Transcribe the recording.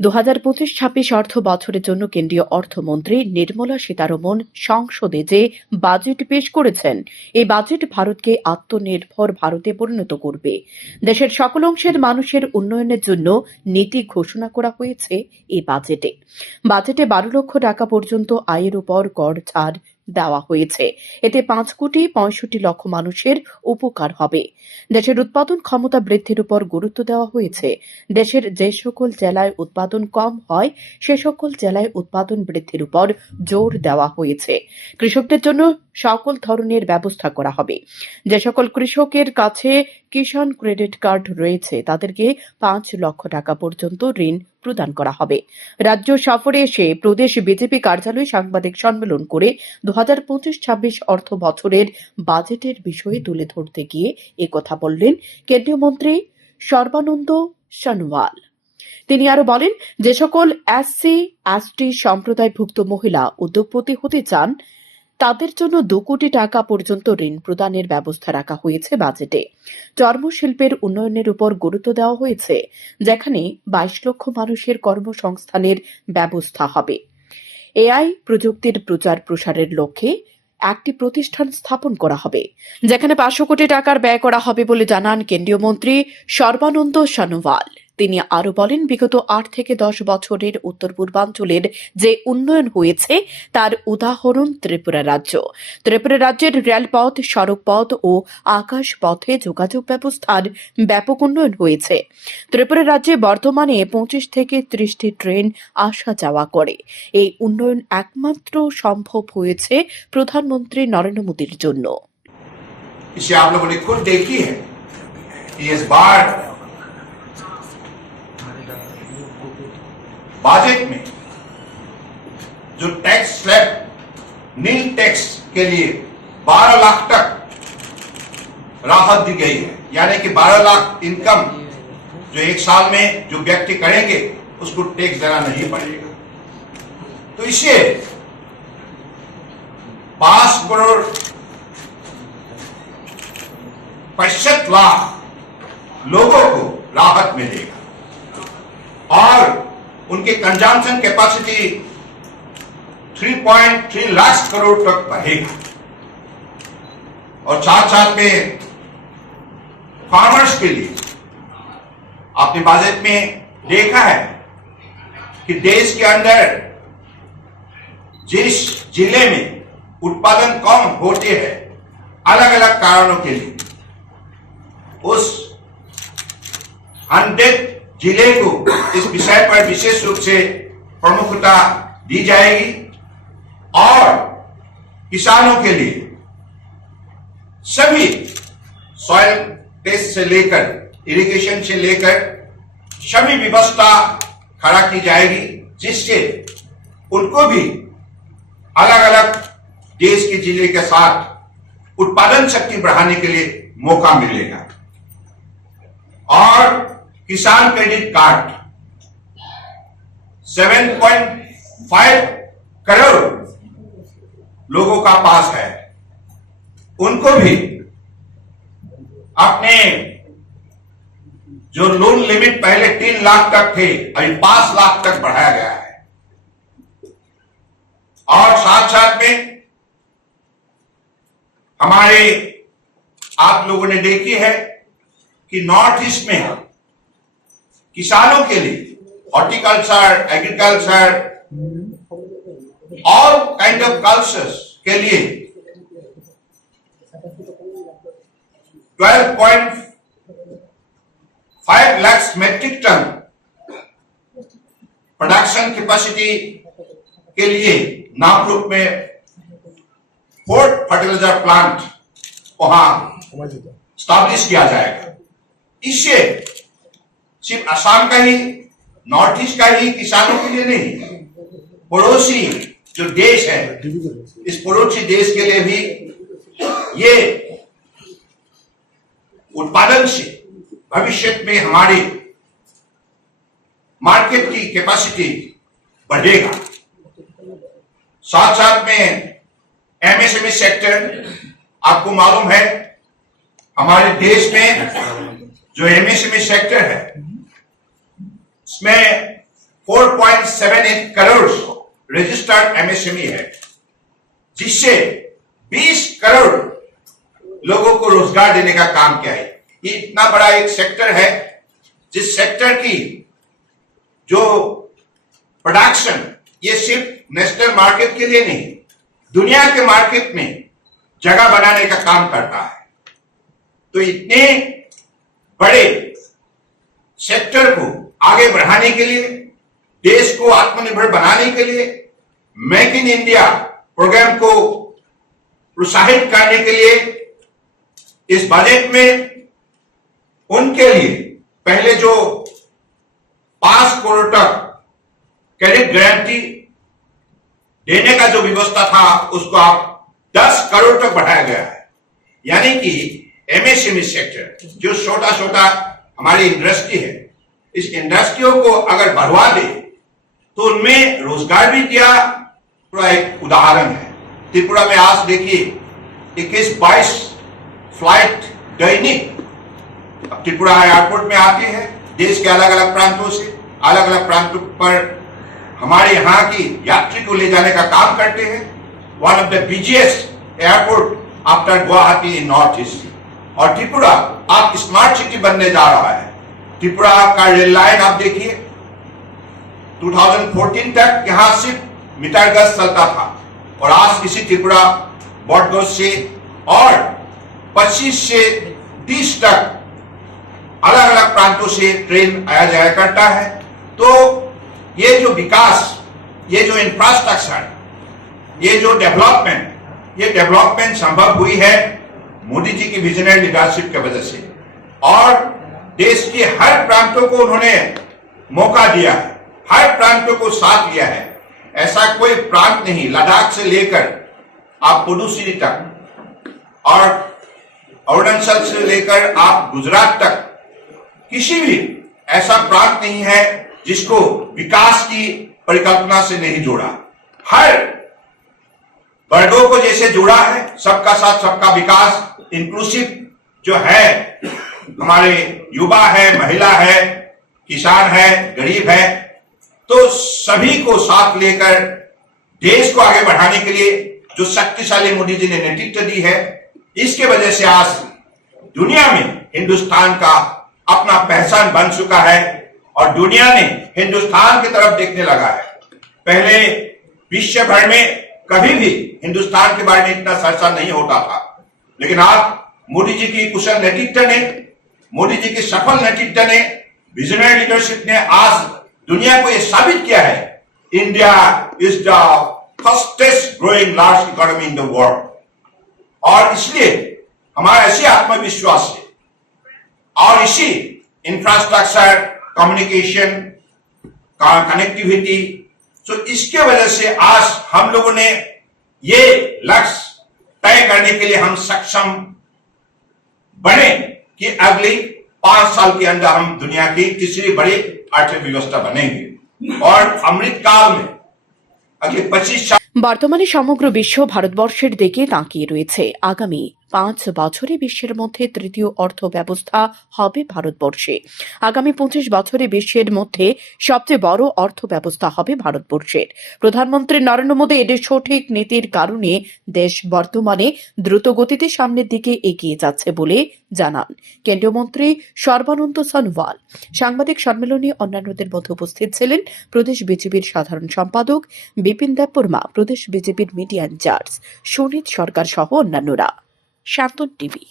2025-26 অর্থ বছরের জন্য কেন্দ্রীয় অর্থমন্ত্রী নির্মলা সীতারমণ সংসদে যে বাজেট পেশ করেছেন, এই বাজেট ভারতকে আত্মনির্ভর ভারতে পরিণত করবে। দেশের সকল অংশের মানুষের উন্নয়নের জন্য নীতি ঘোষণা করা হয়েছে এই বাজেটে। 12 লক্ষ টাকা পর্যন্ত আয়ের উপর কর ছাড় দেওয়া হয়েছে। এতে 5,65,00,000 মানুষের উপকার হবে। দেশের উৎপাদন ক্ষমতা বৃদ্ধির উপর গুরুত্ব দেওয়া হয়েছে। দেশের যে সকল জেলায় উৎপাদন কম হয় সে সকল জেলায় উৎপাদন বৃদ্ধির উপর জোর দেওয়া হয়েছে। কৃষকদের জন্য সকল ধরনের ব্যবস্থা করা হবে। যে সকল কৃষকের কাছে কিষাণ ক্রেডিট কার্ড রয়েছে তাদেরকে 5 লক্ষ টাকা পর্যন্ত ঋণ প্রদান করা হবে। রাজ্য সফরে এসে প্রদেশ বিজেপি কার্যালয়ে সাংবাদিক সম্মেলন করে 2025-26 অর্থ বছরের বাজেটের বিষয়ে তুলে ধরতে গিয়ে একথা বললেন কেন্দ্রীয় মন্ত্রী সর্বানন্দ সোনোয়াল। তিনি আরো বলেন, যে সকল এসসি এসটি সম্প্রদায়ভুক্ত মহিলা উদ্যোগপতি হতে চান তাদের জন্য 2 কোটি টাকা পর্যন্ত ঋণ প্রদানের ব্যবস্থা রাখা হয়েছে বাজেটে। চর্মশিল্পের উন্নয়নের উপর গুরুত্ব দেওয়া হয়েছে, যেখানে 22 লক্ষ মানুষের কর্মসংস্থানের ব্যবস্থা হবে। এআই প্রযুক্তির প্রচার প্রসারের লক্ষ্যে একটি প্রতিষ্ঠান স্থাপন করা হবে, যেখানে 500 কোটি টাকার ব্যয় করা হবে বলে জানান কেন্দ্রীয় মন্ত্রী সর্বানন্দ সোনোয়াল। তিনি আরো বলেন, বিগত 8 থেকে 10 বছরের উত্তর পূর্বাঞ্চলের যে উন্নয়ন হয়েছে তার উদাহরণ ত্রিপুরা রাজ্য। ত্রিপুরা রাজ্যের রেলপথ, সড়কপথ ও আকাশ পথে যোগাযোগ ব্যবস্থার ব্যাপক উন্নয়ন হয়েছে। ত্রিপুরা রাজ্যে বর্তমানে 25 থেকে 30টি ট্রেন আসা যাওয়া করে। এই উন্নয়ন একমাত্র সম্ভব হয়েছে প্রধানমন্ত্রী নরেন্দ্র মোদীর জন্য। इसे आप लोगों ने खुद देखी है कि इस बार बजट में जो टैक्स स्लैब नील टैक्स के लिए 12 लाख तक राहत दी गई है, यानी कि 12 लाख इनकम जो एक साल में जो व्यक्ति करेंगे उसको टैक्स देना नहीं पड़ेगा। तो इससे 5 करोड़ 65 लाख लोगों को राहत मिलेगा और उनके कंजम्पशन कैपेसिटी 3.3 लाख करोड़ तक बढ़ेगा। और साथ साथ में फार्मर्स के लिए आपने बजट में देखा है कि देश के अंदर जिस जिले में उत्पादन कम होते हैं अलग अलग कारणों के लिए, उस 100 जिले को इस विषय पर विशेष रूप से प्रमुखता दी जाएगी और किसानों के लिए सभी सॉइल टेस्ट से लेकर इरिगेशन से लेकर सभी व्यवस्था खड़ा की जाएगी, जिससे उनको भी अलग अलग देश के जिले के साथ उत्पादन शक्ति बढ़ाने के लिए मौका मिलेगा। और किसान क्रेडिट कार्ड 7.5 करोड़ लोगों का पास है, उनको भी अपने जो लोन लिमिट पहले 3 लाख तक थे अभी 5 लाख तक बढ़ाया गया है। और साथ साथ में हमारे आप लोगों ने देखी है कि नॉर्थ ईस्ट में किसानों के लिए horticulture, agriculture, all kind of cultures के लिए 12.5 lakh metric ton production capacity के लिए नामरूप में 4 फर्टिलाइजर प्लांट वहां स्टैब्लिश किया जाएगा। इससे सिर्फ असम का ही, नॉर्थ ईस्ट का ही किसानों के लिए नहीं, पड़ोसी जो देश है इस पड़ोसी देश के लिए भी ये उत्पादन से भविष्य में हमारी मार्केट की कैपेसिटी बढ़ेगा। साथ साथ में एमएसएमई सेक्टर, आपको मालूम है हमारे देश में जो एमएसएमई सेक्टर है इसमें 4.78 करोड़ रजिस्टर्ड एमएसएमई है, जिससे 20 करोड़ लोगों को रोजगार देने का काम किया है। ये इतना बड़ा एक सेक्टर है जिस सेक्टर की जो प्रोडक्शन ये सिर्फ नेशनल मार्केट के लिए नहीं, दुनिया के मार्केट में जगह बनाने का काम करता है। तो इतने बड़े सेक्टर को आगे बढ़ाने के लिए, देश को आत्मनिर्भर बनाने के लिए, मेक इन इंडिया प्रोग्राम को प्रोत्साहित करने के लिए इस बजट में उनके लिए पहले जो 5 करोड़ तक क्रेडिट गारंटी देने का जो व्यवस्था था उसको आप 10 करोड़ तक बढ़ाया गया है। यानी कि एमएसएमई सेक्टर जो छोटा छोटा हमारी इंडस्ट्री है, इस इंडस्ट्रियों को अगर बढ़वा दे तो उनमें रोजगार भी दिया। पूरा एक उदाहरण है, त्रिपुरा में आज देखिए 21-22 फ्लाइट दैनिक अब त्रिपुरा एयरपोर्ट में आती है। देश के अलग अलग प्रांतों से अलग अलग प्रांतों पर हमारे यहाँ की यात्री को ले जाने का काम करते हैं। One of the busiest airport after Guwahati in north east. और त्रिपुरा आप स्मार्ट सिटी बनने जा रहा है। त्रिपुरा का रेल लाइन आप देखिए, 2014 तक यहां सिर्फ मीटर गज चलता था और आज इसी त्रिपुरा बॉडगज से और 25 से 30 तक अलग अलग प्रांतों से ट्रेन आया जाया करता है। तो ये जो विकास, ये जो इंफ्रास्ट्रक्चर, ये जो डेवलपमेंट संभव हुई है मोदी जी की विजनरी लीडरशिप की वजह से। और देश के हर प्रांतों को उन्होंने मौका दिया है, हर प्रांतों को साथ लिया है। ऐसा कोई प्रांत नहीं, लद्दाख से लेकर आप पुडुचेरी तक और अरुणाचल से लेकर आप गुजरात तक, किसी भी ऐसा प्रांत नहीं है जिसको विकास की परिकल्पना से नहीं जोड़ा। हर वर्गों को जैसे जोड़ा है, सबका साथ सबका विकास, इंक्लूसिव जो है, हमारे युवा है, महिला है, किसान है, गरीब है, तो सभी को साथ लेकर देश को आगे बढ़ाने के लिए जो शक्तिशाली मोदी जी ने नेतृत्व दी है, इसके वजह से आज दुनिया में हिंदुस्तान का अपना पहचान बन चुका है और दुनिया ने हिंदुस्तान की तरफ देखने लगा है। पहले विश्व भर में कभी भी हिंदुस्तान के बारे में इतना चर्चा नहीं होता था, लेकिन आज मोदी जी की कुशल नेतृत्व ने, मोदी जी की सफल नेतृत्व ने, विजनरी लीडरशिप ने आज दुनिया को यह साबित किया है, India is the fastest growing large economy in the world. और इसलिए हमारा ऐसी आत्मविश्वास है और इसी इंफ्रास्ट्रक्चर, कम्युनिकेशन, कनेक्टिविटी, तो इसके वजह से आज हम लोगों ने ये लक्ष्य तय करने के लिए हम सक्षम बने कि अगली 5 साल के अंदर हम दुनिया की तीसरी बड़ी अर्थव्यवस्था बनेंगे और अमृत काल में अगले 25 साल। বর্তমানে সমগ্র বিশ্ব ভারতবর্ষের দিকে তাকিয়ে রয়েছে। আগামী 5 বছরে বিশ্বের মধ্যে তৃতীয় অর্থ ব্যবস্থা হবে ভারতবর্ষে। আগামী 25 বছরে বিশ্বের মধ্যে সবচেয়ে বড় অর্থ ব্যবস্থা হবে ভারতবর্ষের। প্রধানমন্ত্রী নরেন্দ্র মোদী এর সঠিক নীতির কারণে দেশ বর্তমানে দ্রুত গতিতে সামনের দিকে এগিয়ে যাচ্ছে বলে জানান কেন্দ্রীয় মন্ত্রী সর্বানন্দ সোনোয়াল। সাংবাদিক সম্মেলনে অন্যান্যদের মধ্যে উপস্থিত ছিলেন প্রদেশ বিজেপির সাধারণ সম্পাদক বিপিন দেববর্মা, প্রদেশ বিজেপির মিডিয়া ইনচার্জ সুনীত সরকার সহ অন্যান্যরা। শান্তন টিভি।